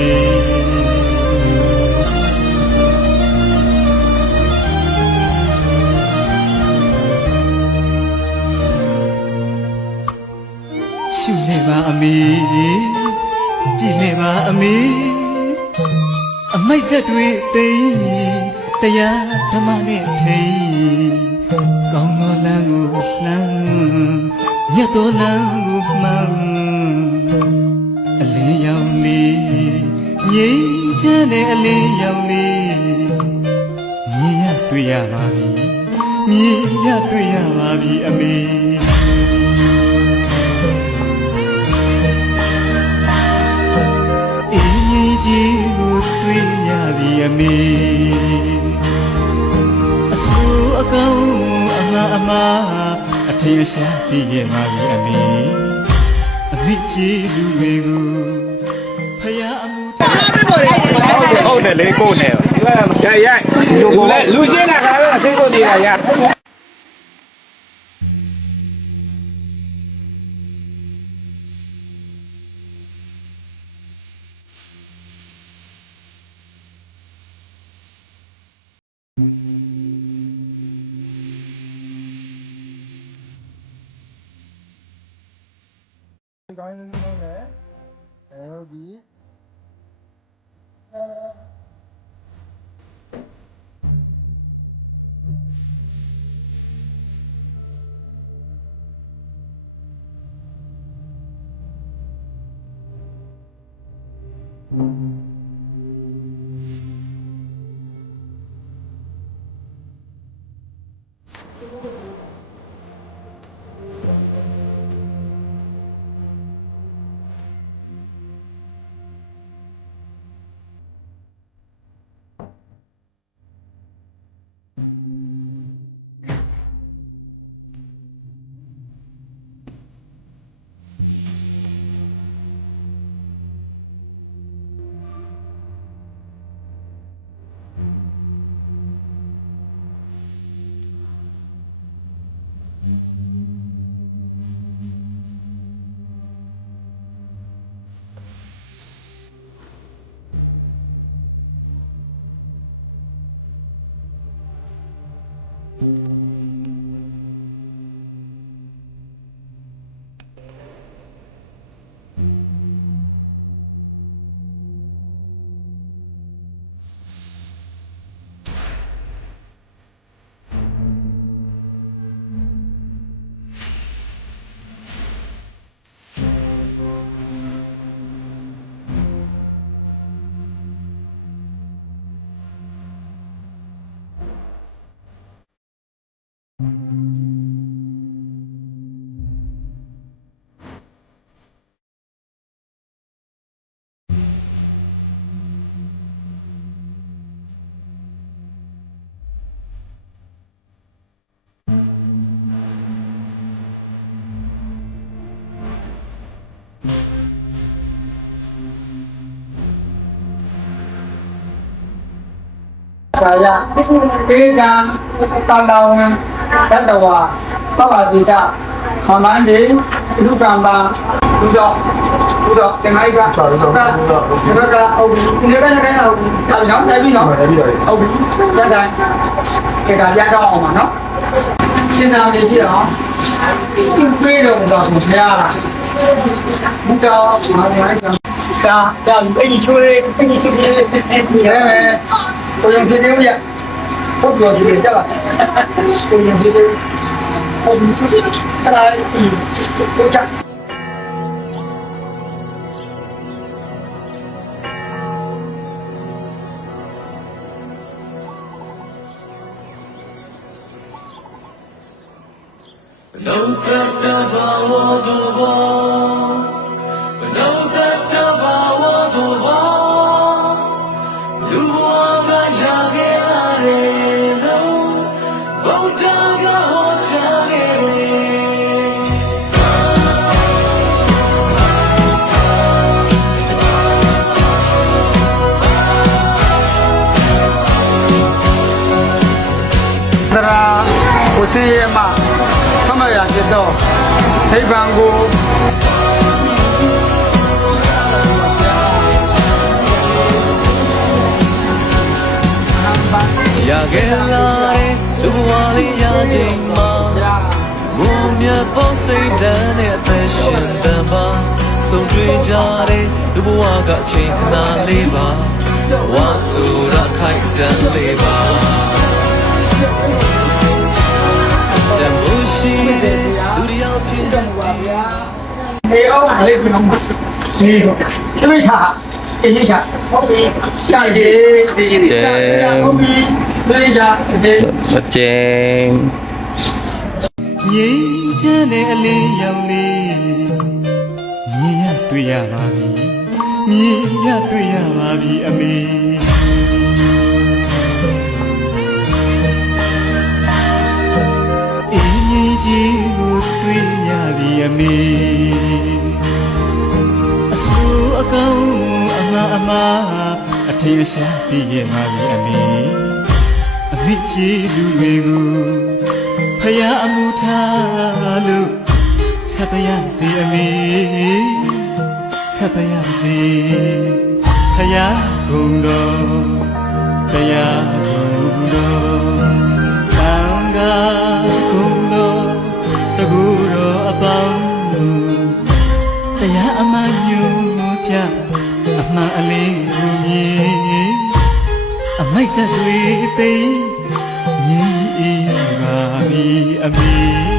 မေရှုနေပါအမေကြည်နေပါအမေအမိုက်ဆက်တွေသိတရားဓမ္မနဲ့ထိကောင်းသောလမ်းကိုလှမ်းမြတ်သောလမ်းကိုမှန်အလင်းရောင်လေးငြိမ်းချမ်းတဲ့အလင်းရောင်လေးမြင်ရတွေ့ရပါပြီမြင်ရတွေ့ရပါပြီအမေအေးကြီးကိုတွေ့ရပြီအမေအဆူအကောင်းအမအထင်ရှားသိခဲ့ပါပြီအမေအမေကျေးဇူးတွေကိုဖယားအမှုထားဟုတ်တယ်လေကိုနဲ့ရိုက်လူရှင်းတာကလည်းသိကိုနေတာရကောင်းနေတယ်ဟုတ်ပြီဒါရဒေဂံတန်တော်ဝင်တတဝါပပတိတာခမန္တေလူကံပါလူတော်တင်လိုက်တာကျွန်တော်ကအုပ်ဒီနေ့ကနေတော့အောင်တယ်ပြီနော်ဟုတ်ပြီတက်တိုင်းခေတ္တပြတော့အောင်ပါနော်ရှင်းတာမြင်ကြည့်အောင်သူ့ပြေးတော့တော့မရလားဘုရားမာနလိုက်တာဒါအကြီးချွေးရဲမယ်ကိုရင်ဖြစ်သေးဘူးရဟုတ်ပြောစီကြလားကိုရင်ဖြစ်သေးဟုတ်ပြီဆရာကြီးကိုချလောကတဘာဝတော်ဘောလောကတဘာဝတော်ဘောလူဘဝကရှာခဲ့ရတယ်လို့ဘုရားကဟောကြားခဲ့တယ်သရာကိုစီရမခမရဖြစ်တော့နိဗ္ဗာန်ကို ခဲ့လာတဲ့လူဘဝလေးရချိန်မှာမုံမြတ်သောစိတ်ဓာတ်နဲ့အသက်ရှင်တန်ပါဆုံးတွေ့ကြတဲ့လူဘဝကအချိန်ခဏလေးပါဝါဆိုရခိုက်တန်လေးပါတမိုးရှိတဲ့လူတယောက်ဖြစ်တဲ့ နေအောင်ကလေးပြန်မှာနေတော့ချမေးချာအင်းကြီးချာဟုတ်ပြီကြာကြီးဒီကြီးဟုတ်ပြီလေးချာဒီ မကျင်း ငြိမ်းချမ်းတဲ့အလင်းရောင်လေးမြင်ရတွေ့ရပါပြီမြင်ရတွေ့ရပါပြီအမေအေးကြီးကိုတွေ့ရပြီအမေအဆူအကောင်အမအထင်ရှားပြီးခဲ့ပါပြီအမေအမေကြီးလူတွေကိုဖယားအမှုထားလို့ဆက်ပရစီအမေဆက်ပရစီဖယားဂုံတော်တရားဂုံတော်တန်ခါဂုံတော်တကူတော်အပေါင်းတရားအမှန်ညူပြအမှန်အလေးကိုမြင်အမိုက်ဆက်တွေသိညီပါပြီအမေ